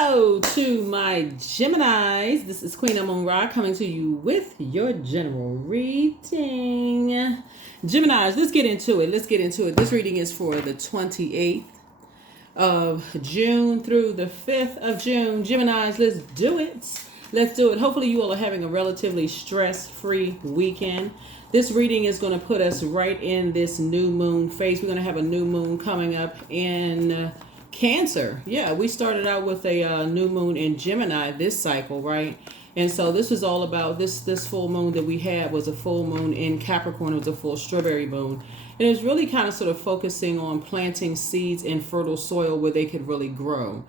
Hello to my Geminis. This is Queen Amun Ra coming to you with your general reading. Geminis, let's get into it. This reading is for the 28th of June through the 5th of June. Geminis, let's do it. Hopefully you all are having a relatively stress-free weekend. This reading is going to put us right in this new moon phase. We're going to have a new moon coming up in Cancer. Yeah, we started out with a new moon in Gemini this cycle, right? And so this was all about this full moon that we had was a full moon in Capricorn. It was a full strawberry moon. And it was really kind of sort of focusing on planting seeds in fertile soil where they could really grow.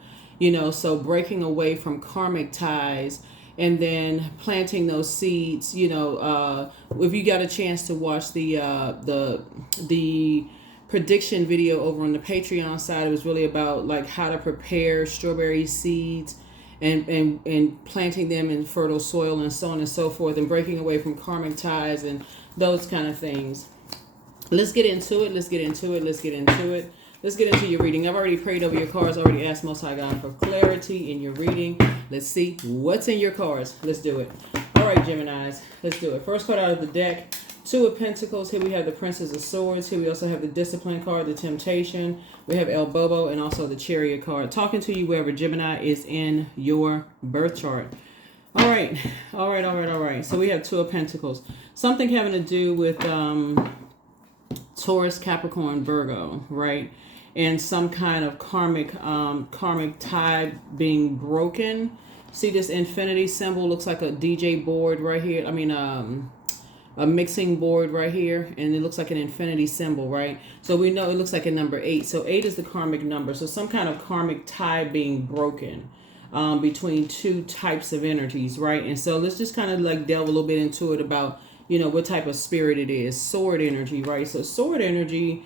So breaking away from karmic ties and then planting those seeds. If you got a chance to watch the prediction video over on the Patreon side, it was really about like how to prepare strawberry seeds and planting them in fertile soil and so on and so forth, and breaking away from karmic ties and those kind of things. Let's get into it. Let's get into your reading. I've already prayed over your cards. I already asked Most High God for clarity in your reading. Let's see what's in your cards. Let's do it. All right, Geminis, let's do it. First card out of the deck, Two of Pentacles. Here we have the Princess of Swords. Here we also have the Discipline card, the Temptation. We have El Bobo and also the Chariot card. Talking to you wherever Gemini is in your birth chart. All right. So we have Two of Pentacles. Something having to do with Taurus, Capricorn, Virgo, right? And some kind of karmic tie being broken. See this infinity symbol? Looks like a DJ board right here. A mixing board right here, and it looks like an infinity symbol, right? So we know it looks like a number 8. So 8 is the karmic number. So some kind of karmic tie being broken between two types of energies, right? And so let's just kind of like delve a little bit into it about, what type of spirit it is. Sword energy, right? So sword energy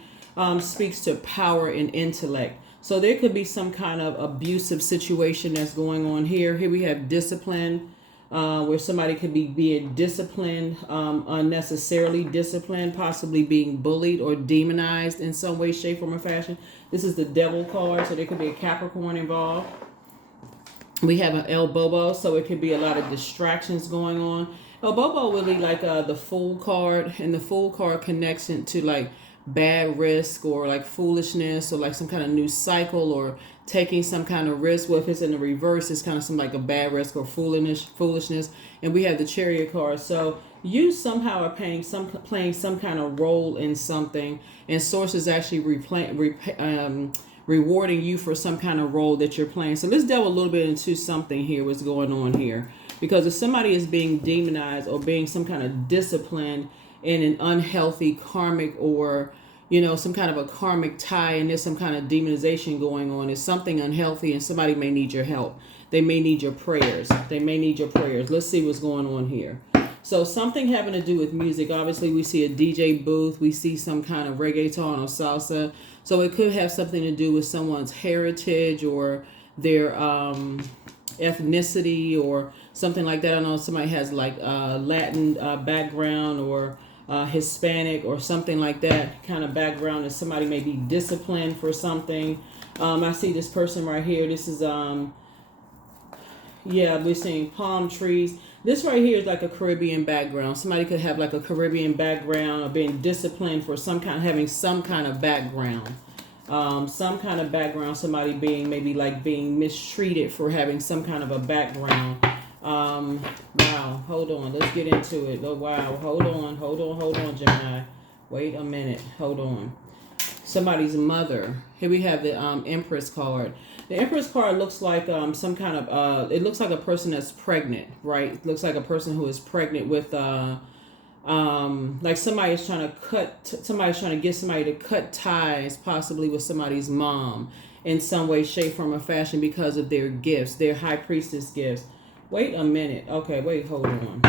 speaks to power and intellect. So there could be some kind of abusive situation that's going on here. Here we have discipline. Where somebody could be being disciplined, unnecessarily disciplined, possibly being bullied or demonized in some way, shape, form, or fashion. This is the Devil card, so there could be a Capricorn involved. We have an El Bobo, so it could be a lot of distractions going on. El Bobo really like the Fool card, and the Fool card connects into like bad risk or like foolishness or like some kind of new cycle or taking some kind of risk. Well, if it's in the reverse, it's kind of some like a bad risk or foolishness. And we have the Chariot card. So you somehow are playing some kind of role in something, and source is actually rewarding you for some kind of role that you're playing. So let's delve a little bit into something here, what's going on here. Because if somebody is being demonized or being some kind of disciplined in an unhealthy karmic or some kind of a karmic tie, and there's some kind of demonization going on, it's something unhealthy, and somebody may need your help. They may need your prayers. Let's see what's going on here. So something having to do with music. Obviously we see a DJ booth, we see some kind of reggaeton or salsa. So it could have something to do with someone's heritage or their ethnicity or something like that. I know somebody has like Latin background or Hispanic or something like that kind of background, and somebody may be disciplined for something. I see this person right here. This is we're seeing palm trees. This right here is like a Caribbean background. Somebody could have like a Caribbean background or being disciplined for having some kind of background. Somebody being maybe like being mistreated for having some kind of a background. Wow, hold on, let's get into it. Oh, wow, hold on, Gemini. Wait a minute, hold on. Somebody's mother. Here we have the Empress card. The Empress card looks like some kind of, it looks like a person that's pregnant, right? It looks like a person who is pregnant with, like somebody's trying to get somebody to cut ties possibly with somebody's mom in some way, shape, form, or fashion because of their gifts, their high priestess gifts. Wait a minute. Okay, hold on.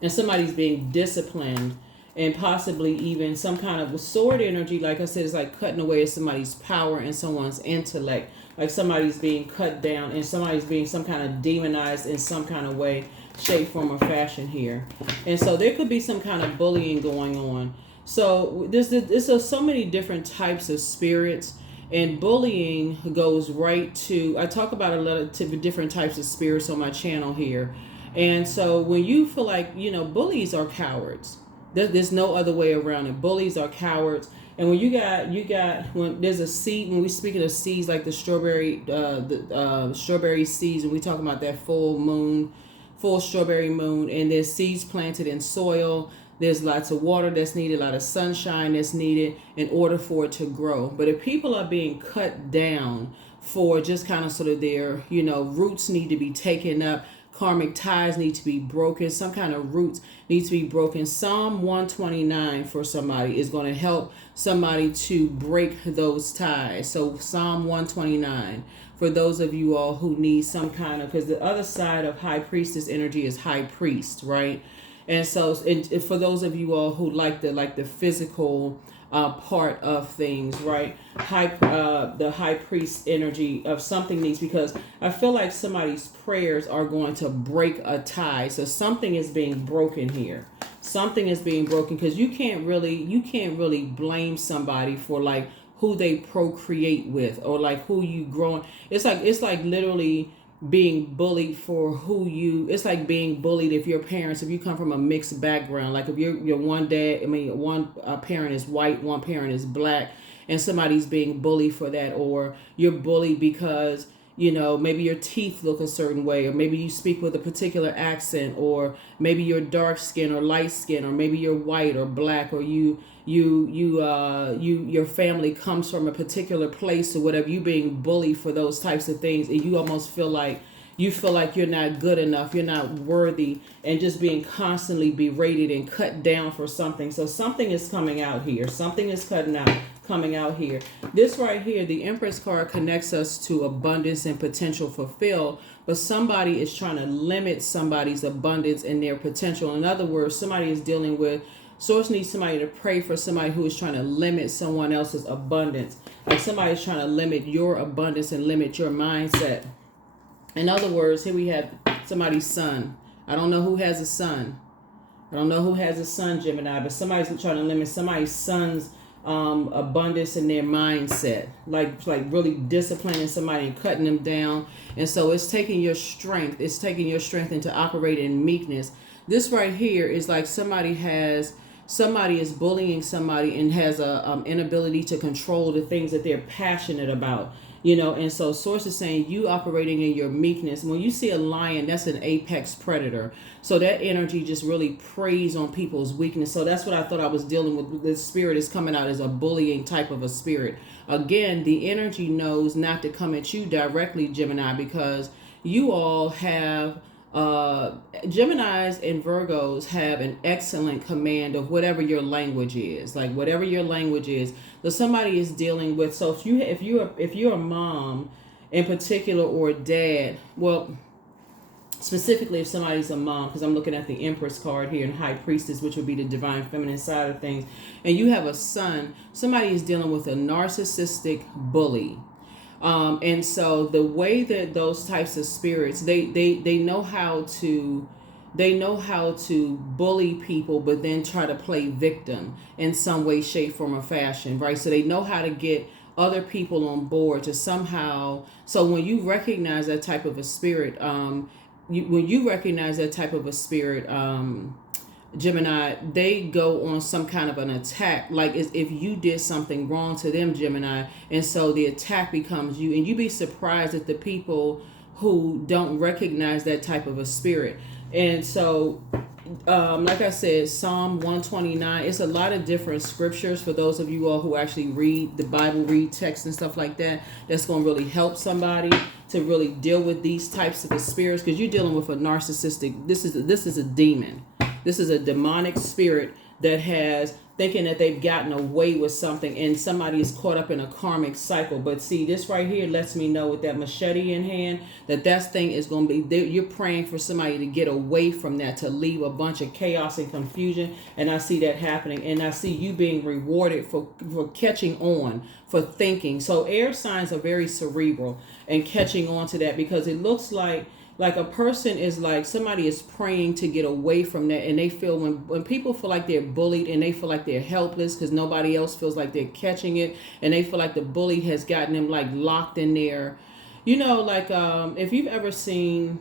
And somebody's being disciplined and possibly even some kind of sword energy. Like I said, it's like cutting away at somebody's power and someone's intellect. Like somebody's being cut down and somebody's being some kind of demonized in some kind of way, shape, form, or fashion here. And so there could be some kind of bullying going on. So there's so many different types of spirits. And bullying goes right to, I talk about a lot of different types of spirits on my channel here. And so when you feel like, bullies are cowards. There's no other way around it. Bullies are cowards. And when when there's a seed, when we're speaking of seeds like the strawberry seeds, and we talk about that full strawberry moon, and there's seeds planted in soil. There's lots of water that's needed, a lot of sunshine that's needed in order for it to grow. But if people are being cut down for just kind of sort of their, roots need to be taken up, karmic ties need to be broken, some kind of roots need to be broken. Psalm 129 for somebody is going to help somebody to break those ties. So Psalm 129 for those of you all who need some kind of, because the other side of high priestess energy is high priest, right? And so, for those of you all who like the physical part of things, right? The high priest energy of something needs, because I feel like somebody's prayers are going to break a tie. So something is being broken here. Something is being broken, because you can't really blame somebody for like who they procreate with, or like who you growing. It's like literally being bullied for it's like being bullied if your parents, if you come from a mixed background, like if your one parent is white, one parent is black, and somebody's being bullied for that, or you're bullied because maybe your teeth look a certain way, or maybe you speak with a particular accent, or maybe you're dark skin or light skin, or maybe you're white or black, or your family comes from a particular place or whatever. You being bullied for those types of things, and you almost feel like you're not good enough, you're not worthy, and just being constantly berated and cut down for something. So something is coming out here. Something is coming out here. This right here, the Empress card, connects us to abundance and potential fulfill, but somebody is trying to limit somebody's abundance and their potential. In other words, somebody is dealing with, Source needs somebody to pray for somebody who is trying to limit someone else's abundance. Like somebody's trying to limit your abundance and limit your mindset. In other words, here we have somebody's son. I don't know who has a son. Gemini, but somebody's trying to limit somebody's son's abundance in their mindset, like really disciplining somebody and cutting them down. And so it's taking your strength into operating in meekness. This right here is like somebody is bullying somebody and has a inability to control the things that they're passionate about. And so Source is saying you operating in your meekness. When you see a lion, that's an apex predator. So that energy just really preys on people's weakness. So that's what I thought I was dealing with. The spirit is coming out as a bullying type of a spirit. Again, the energy knows not to come at you directly, Gemini, because you all have Geminis and Virgos have an excellent command of whatever your language is, like whatever your language is. So somebody is dealing with, so if you're a mom in particular, or a dad, well, specifically if somebody's a mom, because I'm looking at the Empress card here and High Priestess, which would be the divine feminine side of things, and you have a son, somebody is dealing with a narcissistic bully. And so the way that those types of spirits, they know how to bully people, but then try to play victim in some way, shape, form, or fashion, right? So they know how to get other people on board to somehow. So when you recognize that type of a spirit, Gemini, they go on some kind of an attack, like as if you did something wrong to them, Gemini, and so the attack becomes you. And you'd be surprised at the people who don't recognize that type of a spirit. And so like I said, Psalm 129, it's a lot of different scriptures for those of you all who actually read the Bible, read text and stuff like that. That's going to really help somebody to really deal with these types of spirits, because you're dealing with a narcissistic, this is a demon. This is a demonic spirit that has thinking that they've gotten away with something, and somebody is caught up in a karmic cycle. But see, this right here lets me know with that machete in hand that thing is going to be, you're praying for somebody to get away from that, to leave a bunch of chaos and confusion. And I see that happening, and I see you being rewarded for catching on, for thinking. So air signs are very cerebral and catching on to that, because it looks like like a person is like somebody is praying to get away from that, and they feel when people feel like they're bullied and they feel like they're helpless because nobody else feels like they're catching it, and they feel like the bully has gotten them like locked in there. Like if you've ever seen,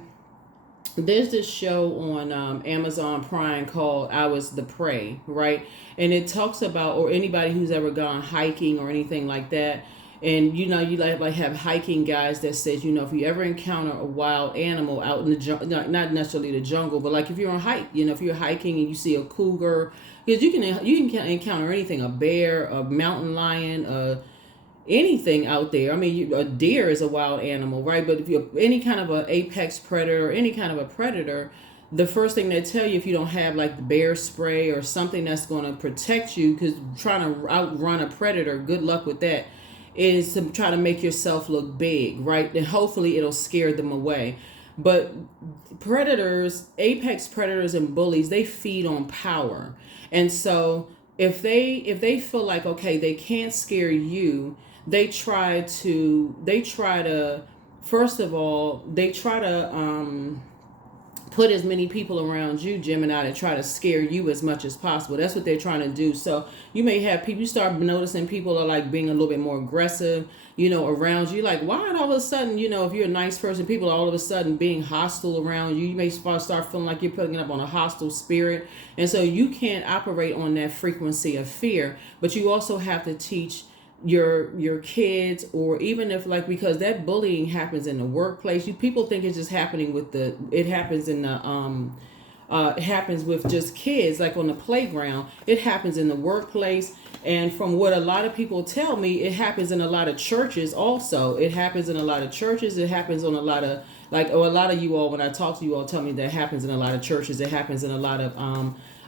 there's this show on Amazon Prime called I Was the Prey, right? And it talks about, or anybody who's ever gone hiking or anything like that, and you like have hiking guys that says, if you ever encounter a wild animal out in the jungle, not necessarily the jungle, but like if you're on hike, if you're hiking and you see a cougar, because you can encounter anything, a bear, a mountain lion, anything out there. I mean, a deer is a wild animal, right? But if you're any kind of an apex predator or any kind of a predator, the first thing they tell you, if you don't have like the bear spray or something that's going to protect you, because trying to outrun a predator, good luck with that, is to try to make yourself look big, right? And hopefully it'll scare them away. But predators, apex predators and bullies, they feed on power. And so if they feel like, okay, they can't scare you, they try to first of all, they try to put as many people around you, Gemini, to try to scare you as much as possible. That's what they're trying to do. So you may have people, you start noticing people are like being a little bit more aggressive, around you. Like, why all of a sudden, if you're a nice person, people are all of a sudden being hostile around you. You may start feeling like you're putting up on a hostile spirit. And so you can't operate on that frequency of fear, but you also have to teach your kids, or even if like, because that bullying happens in the workplace, people think it's just happening it happens in the it happens with just kids, like on the playground. It happens in the workplace, and from what a lot of people tell me, it happens in a lot of churches also. It happens in a lot of churches. It happens on a lot of a lot of you all, when I talk to you all, tell me that it happens in a lot of churches. It happens in a lot of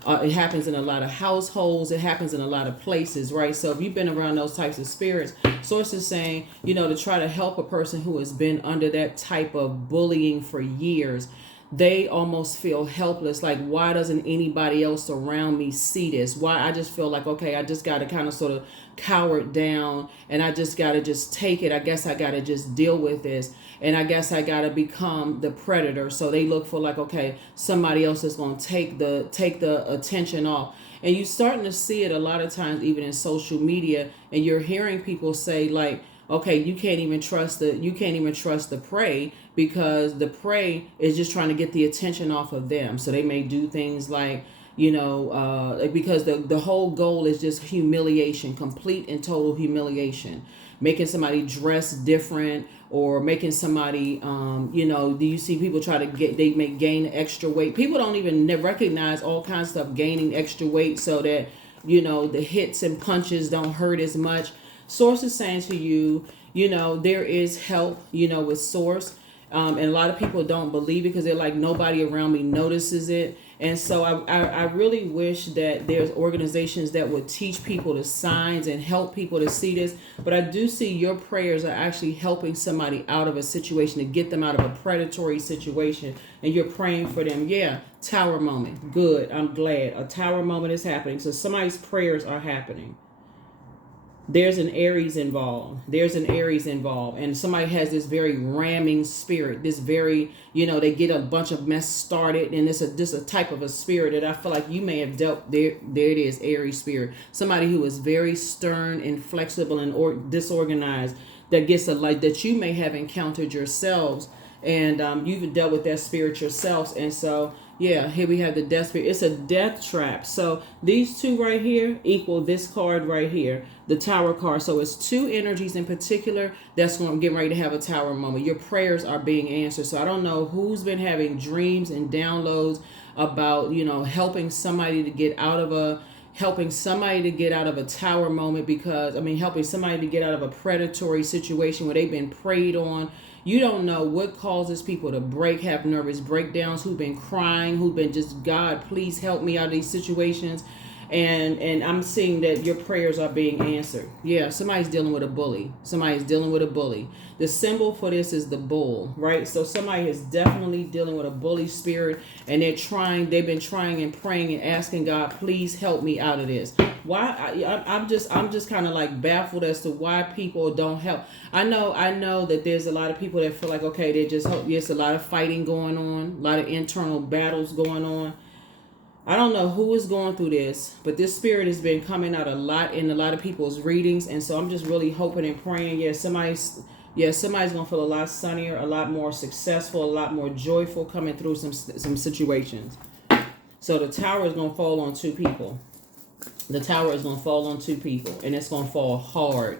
it happens in a lot of households. It happens in a lot of places, right? So if you've been around those types of spirits, sources saying, to try to help a person who has been under that type of bullying for years, they almost feel helpless. Like, why doesn't anybody else around me see this? Why? I just feel like, okay, I just got to kind of sort of cower it down, and I just got to just take it. I guess I got to just deal with this. And I guess I got to become the predator. So they look for like, okay, somebody else is going to take the attention off. And you're starting to see it a lot of times, even in social media, and you're hearing people say like, okay, you can't even trust the prey, because the prey is just trying to get the attention off of them. So they may do things like, because the whole goal is just humiliation, complete and total humiliation, making somebody dress different, or making somebody, do you see people try to gain extra weight? People don't even recognize all kinds of stuff, gaining extra weight so that, the hits and punches don't hurt as much. Source is saying to you, there is help, with source. And a lot of people don't believe it because they're like, nobody around me notices it. And so I really wish that there's organizations that would teach people the signs and help people to see this. But I do see your prayers are actually helping somebody out of a situation, to get them out of a predatory situation. And you're praying for them. Yeah, tower moment. Good. I'm glad. A tower moment is happening. So somebody's prayers are happening. There's an Aries involved. And somebody has this very ramming spirit, this very, they get a bunch of mess started, and it's a type of a spirit that I feel like you may have dealt there. There it is, Aries spirit. Somebody who is very stern, inflexible, and disorganized, that gets that you may have encountered yourselves, and you've dealt with that spirit yourselves. And so, yeah, here we have the death spirit. It's a death trap. So these two right here equal this card right here, the tower card. So it's two energies in particular that's going to get ready to have a tower moment. Your prayers are being answered. So I don't know who's been having dreams and downloads about, helping somebody to get out of a tower moment, because helping somebody to get out of a predatory situation where they've been preyed on. You don't know what causes people to have nervous breakdowns, who've been crying, who've been just, God, please help me out of these situations. And I'm seeing that your prayers are being answered. Yeah, somebody's dealing with a bully. Somebody's dealing with a bully. The symbol for this is the bull, right? So somebody is definitely dealing with a bully spirit, and they've been trying and praying and asking God, please help me out of this. Why? I'm just kind of like baffled as to why people don't help. I know that there's a lot of people that feel like, okay, there's a lot of fighting going on, a lot of internal battles going on. I don't know who is going through this, but this spirit has been coming out a lot in a lot of people's readings, and so I'm just really hoping and praying. Somebody's gonna feel a lot sunnier, a lot more successful, a lot more joyful coming through some situations. So the tower is gonna fall on two people. The tower is gonna fall on two people, and it's gonna fall hard.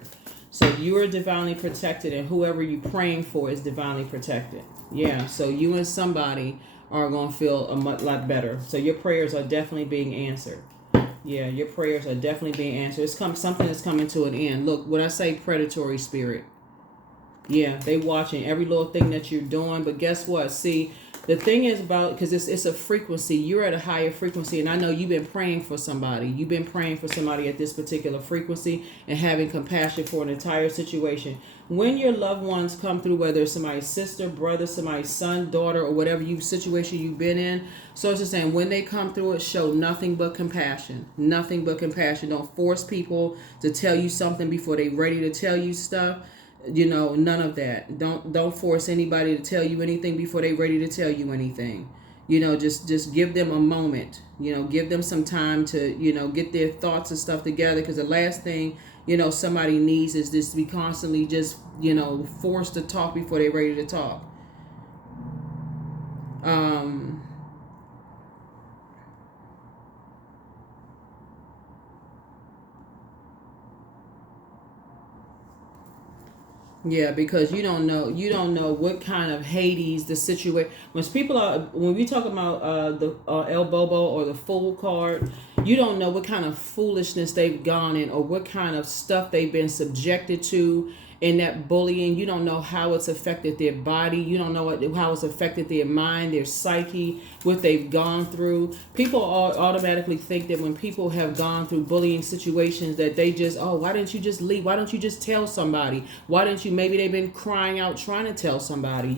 So you are divinely protected, and whoever you're praying for is divinely protected. Yeah. So you and somebody are going to feel a lot better. So your prayers are definitely being answered. Yeah, your prayers are definitely being answered. Something is coming to an end. Look, when I say predatory spirit, yeah, they watching every little thing that you're doing. But guess what? See, the thing is about, because it's a frequency. You're at a higher frequency, and I know you've been praying for somebody. You've been praying for somebody at this particular frequency and having compassion for an entire situation. When your loved ones come through, whether it's somebody's sister, brother, somebody's son, daughter, or whatever situation you've been in, so it's just saying when they come through it, show nothing but compassion. Nothing but compassion. Don't force people to tell you something before they're ready to tell you stuff. None of that. Don't force anybody to tell you anything before they're ready to tell you anything. Just give them a moment. Give them some time to, get their thoughts and stuff together, because the last thing somebody needs is this to be constantly just, forced to talk before they're ready to talk. Yeah, because you don't know what kind of Hades the situation. When we talk about the El Bobo or the Fool card, you don't know what kind of foolishness they've gone in, or what kind of stuff they've been subjected to in that bullying. You don't know how it's affected their body. You don't know how it's affected their mind, their psyche, what they've gone through. People automatically think that when people have gone through bullying situations that they just, why didn't you just leave? Why don't you just tell somebody? Why didn't you? Maybe they've been crying out trying to tell somebody,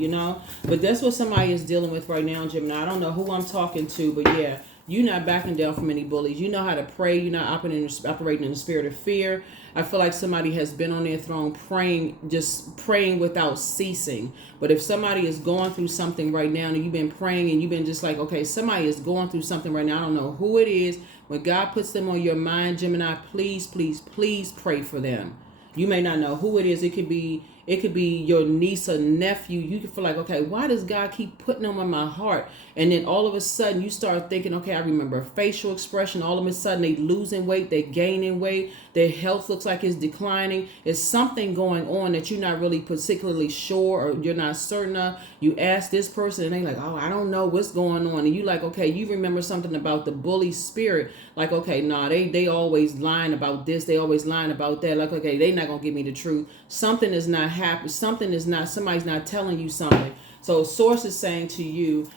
But that's what somebody is dealing with right now, Gemini. I don't know who I'm talking to, but yeah. You're not backing down from any bullies. You know how to pray. You're not operating in the spirit of fear. I feel like somebody has been on their throne praying without ceasing. But if somebody is going through something right now and you've been praying and you've been just like, okay, somebody is going through something right now. I don't know who it is. When God puts them on your mind, Gemini, please, please, please pray for them. You may not know who it is. It could be your niece or nephew. You can feel like, okay, why does God keep putting them on my heart? And then all of a sudden you start thinking, okay, I remember facial expression. All of a sudden they losing weight, they gaining weight, their health looks like it's declining. It's something going on that you're not really particularly sure, or you're not certain of. You ask this person and they're like, I don't know what's going on. And you like, okay, you remember something about the bully spirit. Like, okay, they always lying about this. They always lying about that. Like, okay, they not going to give me the truth. Something is not happening. Somebody's not telling you something. So source is saying to you,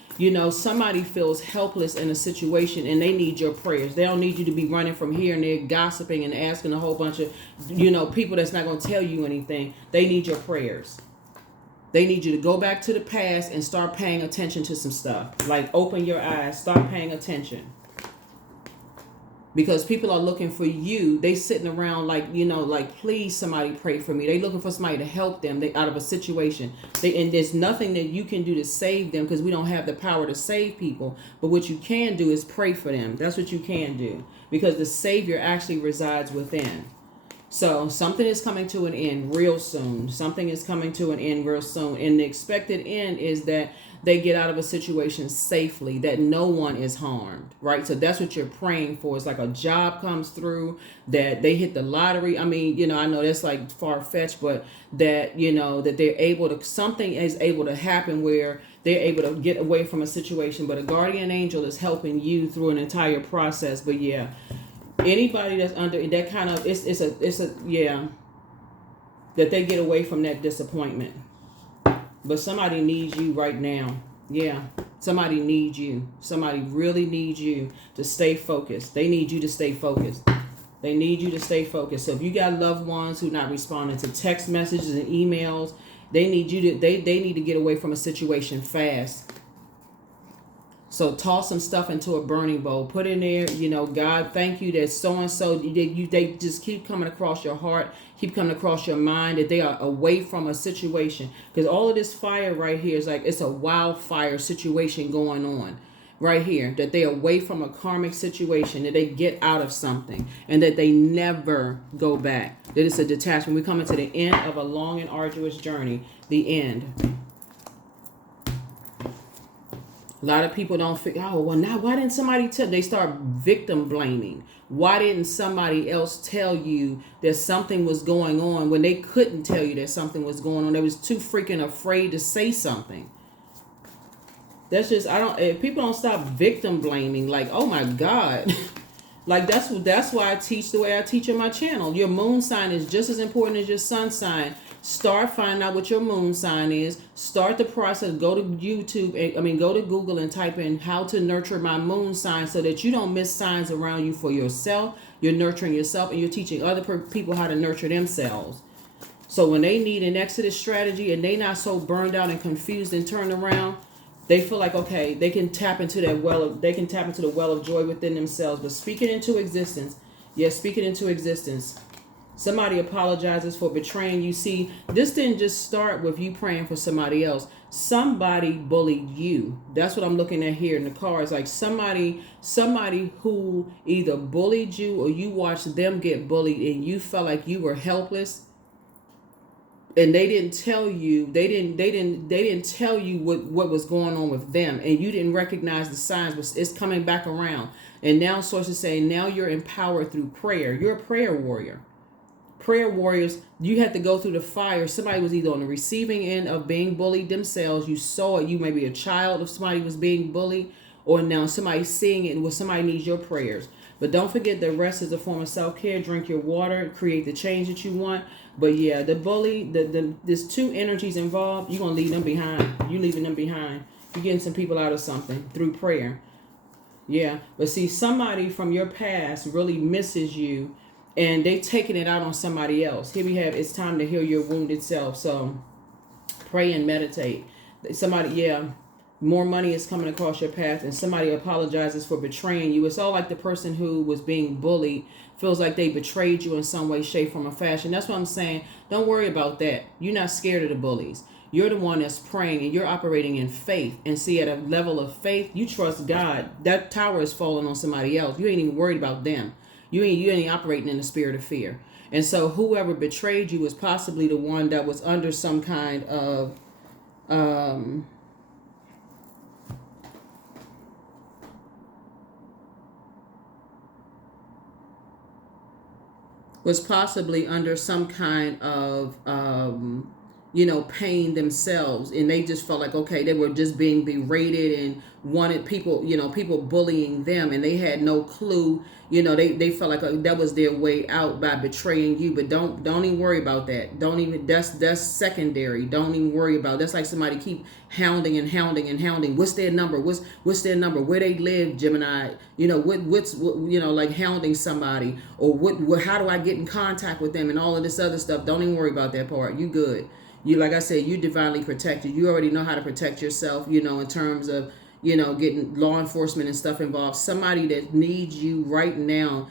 somebody feels helpless in a situation and they need your prayers. They don't need you to be running from here and there gossiping and asking a whole bunch of, people that's not going to tell you anything. They need your prayers. They need you to go back to the past and start paying attention to some stuff. Like, open your eyes, start paying attention. Because people are looking for you. They sitting around like, please somebody pray for me. They looking for somebody to help them out of a situation. And there's nothing that you can do to save them, because we don't have the power to save people. But what you can do is pray for them. That's what you can do, because the Savior actually resides within. So something is coming to an end real soon. Something is coming to an end real soon. And the expected end is that they get out of a situation safely, that no one is harmed, right? So that's what you're praying for. It's like a job comes through, that they hit the lottery. I mean, I know that's like far-fetched, but that, that they're able to, something is able to happen where they're able to get away from a situation. But a guardian angel is helping you through an entire process. But yeah, anybody that's under that kind of, that they get away from that disappointment. But somebody needs you right now. Yeah. Somebody needs you. Somebody really needs you to stay focused. They need you to stay focused. They need you to stay focused. So if you got loved ones who not responding to text messages and emails, they need you to they need to get away from a situation fast. So toss some stuff into a burning bowl. Put in there, God, thank you that so-and-so, they just keep coming across your heart, keep coming across your mind, that they are away from a situation. Because all of this fire right here is like, it's a wildfire situation going on right here. That they're away from a karmic situation, that they get out of something, and that they never go back. That it's a detachment. We're coming to the end of a long and arduous journey. The end. A lot of people don't figure, oh, well, now why didn't somebody tell? They start victim blaming. Why didn't somebody else tell you that something was going on when they couldn't tell you that something was going on? They was too freaking afraid to say something. That's just, if people don't stop victim blaming, like, oh my God. Like, that's why I teach the way I teach on my channel. Your moon sign is just as important as your sun sign. Start finding out what your moon sign is. Start the process. Go to YouTube. Go to Google and type in how to nurture my moon sign, so that you don't miss signs around you for yourself. You're nurturing yourself, and you're teaching other people how to nurture themselves. So when they need an exodus strategy and they not so burned out and confused and turned around, they feel like, okay, they can tap into the well of joy within themselves. But speak it into existence. Yes, speak it into existence. Somebody apologizes for betraying you. See, this didn't just start with you praying for somebody else. Somebody bullied you. That's what I'm looking at here in the cards. Like somebody who either bullied you or you watched them get bullied and you felt like you were helpless. And they didn't tell you. They didn't tell you what was going on with them, and you didn't recognize the signs. But it's coming back around. And now sources say now you're empowered through prayer. You're a prayer warrior. Prayer warriors, you had to go through the fire. Somebody was either on the receiving end of being bullied themselves. You saw it. You may be a child of somebody was being bullied, or now somebody seeing it and somebody needs your prayers. But don't forget the rest is a form of self-care. Drink your water, create the change that you want. But yeah, the bully, there's two energies involved. You're going to leave them behind. You're leaving them behind. You're getting some people out of something through prayer. Yeah, but see, somebody from your past really misses you, and they taking it out on somebody else. Here we have, it's time to heal your wounded self. So pray and meditate. More money is coming across your path, and somebody apologizes for betraying you. It's all like the person who was being bullied feels like they betrayed you in some way, shape, form, or fashion. That's what I'm saying. Don't worry about that. You're not scared of the bullies. You're the one that's praying, and you're operating in faith. And see, at a level of faith, you trust God. That tower is falling on somebody else. You ain't even worried about them. You ain't operating in the spirit of fear. And so whoever betrayed you was possibly the one that was under some kind of pain themselves, and they just felt like, okay, they were just being berated and wanted people bullying them, and they had no clue. They felt like that was their way out by betraying you. But don't even worry about that. That's secondary. Don't even worry about it. That's like somebody keep hounding and hounding and hounding. What's their number? What's their number? Where they live, Gemini? What's like hounding somebody, or how do I get in contact with them and all of this other stuff. Don't even worry about that part. You good. You, like I said, you divinely protected. You already know how to protect yourself, in terms of, getting law enforcement and stuff involved. Somebody that needs you right now,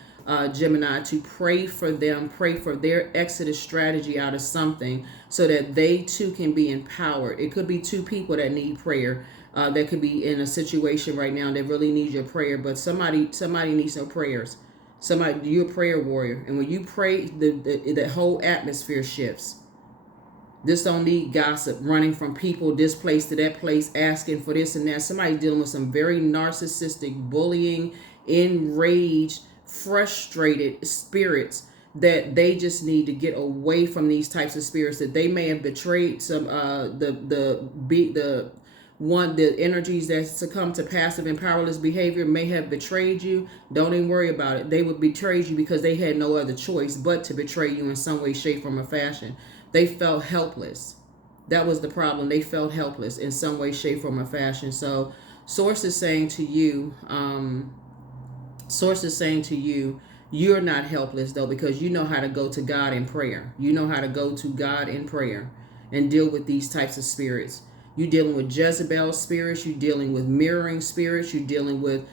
Gemini, to pray for them, pray for their exodus strategy out of something so that they too can be empowered. It could be two people that need prayer. That could be in a situation right now that really needs your prayer, but somebody needs no prayers. You're a prayer warrior. And when you pray, the whole atmosphere shifts. This don't need gossip, running from people this place to that place, asking for this and that. Somebody's dealing with some very narcissistic, bullying, enraged, frustrated spirits that they just need to get away from these types of spirits that they may have betrayed. Some the energies that succumb to passive and powerless behavior may have betrayed you. Don't even worry about it. They would betray you because they had no other choice but to betray you in some way, shape, form, or fashion. They felt helpless. That was the problem. They felt helpless in some way, shape, form, or fashion. So Source is saying to you, you're not helpless though, because you know how to go to God in prayer. You know how to go to God in prayer and deal with these types of spirits. You're dealing with Jezebel spirits. You're dealing with mirroring spirits. You're dealing with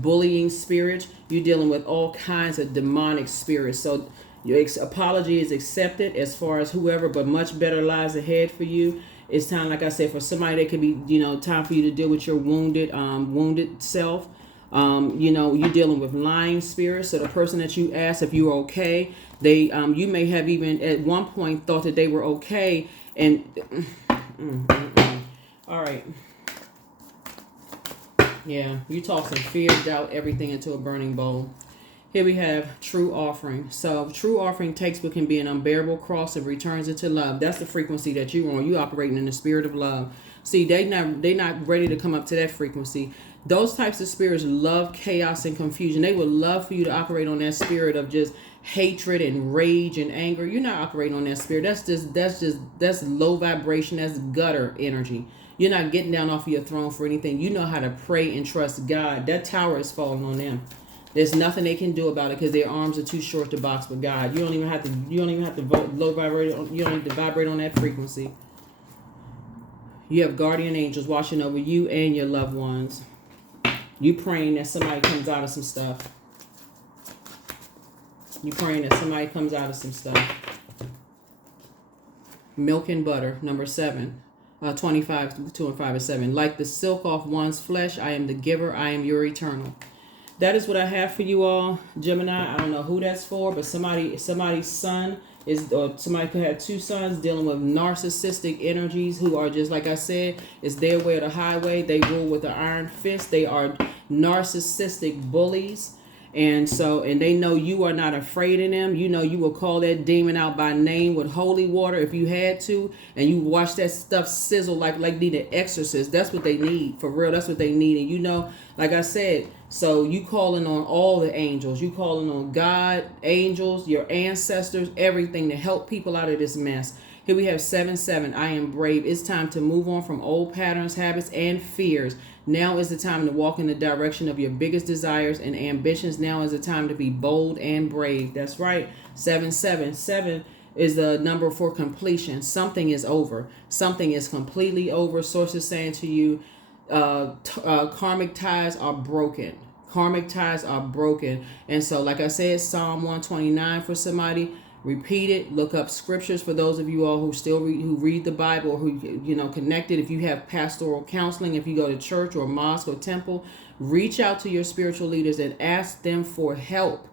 bullying spirits. You're dealing with all kinds of demonic spirits. So your apology is accepted as far as whoever, but much better lies ahead for you. It's time, like I said, for somebody that could be, time for you to deal with your wounded self. You're dealing with lying spirits. So the person that you asked if you're okay, you may have even at one point thought that they were okay. And all right. Yeah, you toss some fear, doubt, everything into a burning bowl. Here we have true offering. So true offering takes what can be an unbearable cross and returns it to love. That's the frequency that you're on. You operating in the spirit of love. See, they not ready to come up to that frequency. Those types of spirits love chaos and confusion. They would love for you to operate on that spirit of just hatred and rage and anger. You're not operating on that spirit. That's low vibration. That's gutter energy. You're not getting down off of your throne for anything. You know how to pray and trust God. That tower is falling on them. There's nothing they can do about it because their arms are too short to box with God. You don't even have to low vibrate. You don't need to vibrate on that frequency. You have guardian angels watching over you and your loved ones. You praying that somebody comes out of some stuff. Milk and butter, number 7. 25, 2 and 5 and 7. Like the silk off one's flesh, I am the giver, I am your eternal. That is what I have for you all, Gemini. I don't know who that's for, but somebody's son or somebody could have 2 sons dealing with narcissistic energies who are just, like I said, it's their way or the highway. They rule with an iron fist. They are narcissistic bullies. And they know you are not afraid of them. You know you will call that demon out by name with holy water if you had to. And you watch that stuff sizzle like need an exorcist. That's what they need. For real, that's what they need. And like I said, so you calling on all the angels. You calling on God, angels, your ancestors, everything to help people out of this mess. Here we have 7-7. I am brave. It's time to move on from old patterns, habits, and fears. Now is the time to walk in the direction of your biggest desires and ambitions. Now is the time to be bold and brave. That's right. 7-7. 7 is the number for completion. Something is over. Something is completely over. Sources saying to you, karmic ties are broken. Karmic ties are broken. And so, like I said, Psalm 129 for somebody. Repeat it. Look up scriptures for those of you all who still read the Bible, or who connected. If you have pastoral counseling, if you go to church or mosque or temple, reach out to your spiritual leaders and ask them for help.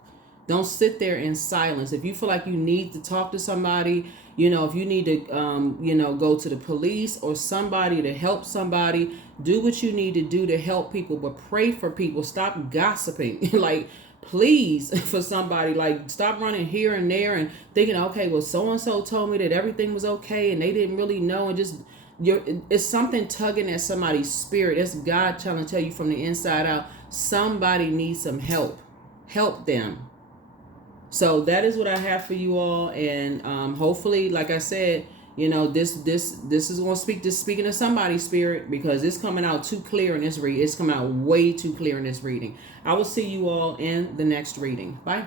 Don't sit there in silence. If you feel like you need to talk to somebody, if you need to go to the police or somebody to help somebody, do what you need to do to help people, but pray for people. Stop gossiping. Please, for somebody, stop running here and there and thinking, okay, well, so-and-so told me that everything was okay and they didn't really know, and just it's something tugging at somebody's spirit. It's God trying to tell you from the inside out, somebody needs some help. Help them. So that is what I have for you all, and hopefully, like I said, this is going to speaking to somebody's spirit, because it's coming out too clear in this reading. It's coming out way too clear in this reading. I will see you all in the next reading. Bye.